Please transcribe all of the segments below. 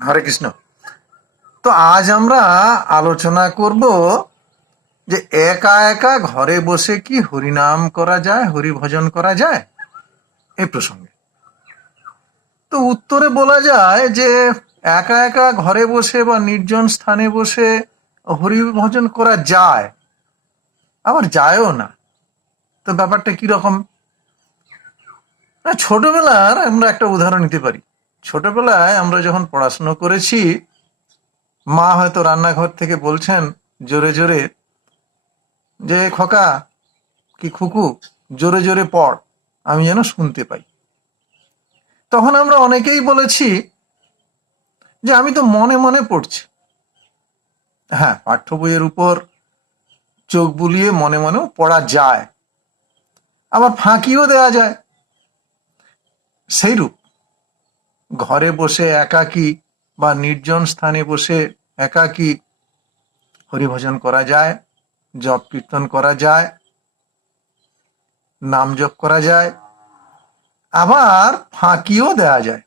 হরে কৃষ্ণ। তো আজ আমরা আলোচনা করব যে একা একা ঘরে বসে কি হরিনাম করা যায়, হরি ভজন করা যায়, এই প্রসঙ্গে। তো উত্তরে বলা যায় যে একা একা ঘরে বসে বা নির্জন স্থানে বসে হরি ভজন করা যায়, আবার যায়ও না। তো ব্যাপারটা কিরকম? ছোটবেলার আমরা একটা উদাহরণ নিতে পারি। ছোটবেলায় আমরা যখন পড়াশুনো করেছি, মা হয়তো রান্নাঘর থেকে বলছেন জোরে জোরে যে খোকা কি খুকু, জোরে জোরে পড়, আমি যেন শুনতে পাই। তখন আমরা অনেকেই বলেছি যে আমি তো মনে মনে পড়ছি। হ্যাঁ, পাঠ্য বইয়ের উপর চোখ বুলিয়ে মনে মনেও পড়া যায়, আবার ফাঁকিও দেওয়া যায়। সেইরূপ ঘরে বসে একাকী বা নির্জন স্থানে বসে একাকী হরিভজন করা যায়, জপ কীর্তন করা যায়, নাম জপ করা যায়, আবার ফাঁকিও দেওয়া যায়।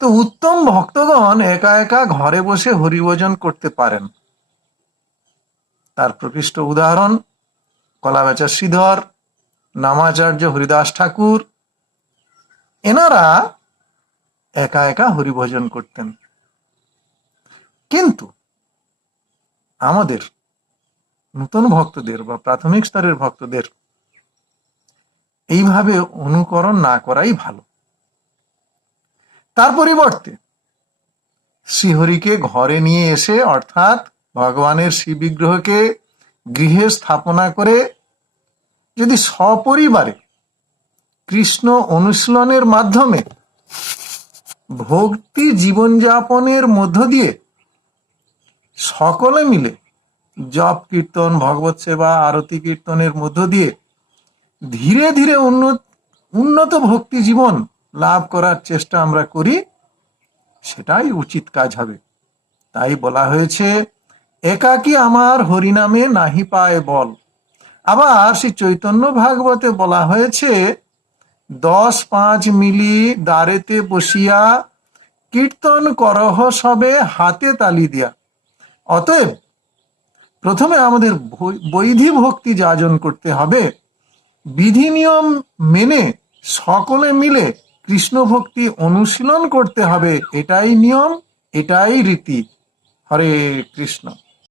তো উত্তম ভক্তগণ একা একা ঘরে বসে হরিভজন করতে পারেন। তার প্রকৃষ্ট উদাহরণ কলাবেচার শ্রীধর, নামাচার্য হরিদাস ঠাকুর, এনারা একা একা হরিভজন করতেন। কিন্তু আমাদের নতুন ভক্তদের বা প্রাথমিক স্তরের ভক্তদের এইভাবে অনুকরণ না করাই ভালো। তার পরিবর্তে শ্রীহরিকে ঘরে নিয়ে এসে, অর্থাৎ ভগবানের শ্রী বিগ্রহকে গৃহে স্থাপনা করে যদি সপরিবারে কৃষ্ণ অনুশীলনের মাধ্যমে ভক্তি জীবনযাপনের মধ্য দিয়ে সকলে মিলে জপ কীর্তন, ভগবত সেবা, আরতি কীর্তনের মধ্য দিয়ে ধীরে ধীরে উন্নত ভক্তি জীবন লাভ করার চেষ্টা আমরা করি, সেটাই উচিত কাজ হবে। তাই বলা হয়েছে একাকী আমার হরিনামে নাহি পায় বল। আবার শ্রী চৈতন্য ভাগবতে বলা হয়েছে 10-5 মিলি দ্বারেতে বসিয়া কীর্তন করহ সবে হাতে তালি দিয়া। অতএব প্রথমে আমাদের বৈধি ভক্তি যাজন করতে হবে, বিধি নিয়ম মেনে সকলে মিলে কৃষ্ণ ভক্তি অনুশীলন করতে হবে। এটাই নিয়ম, এটাই রীতি। হরে কৃষ্ণ।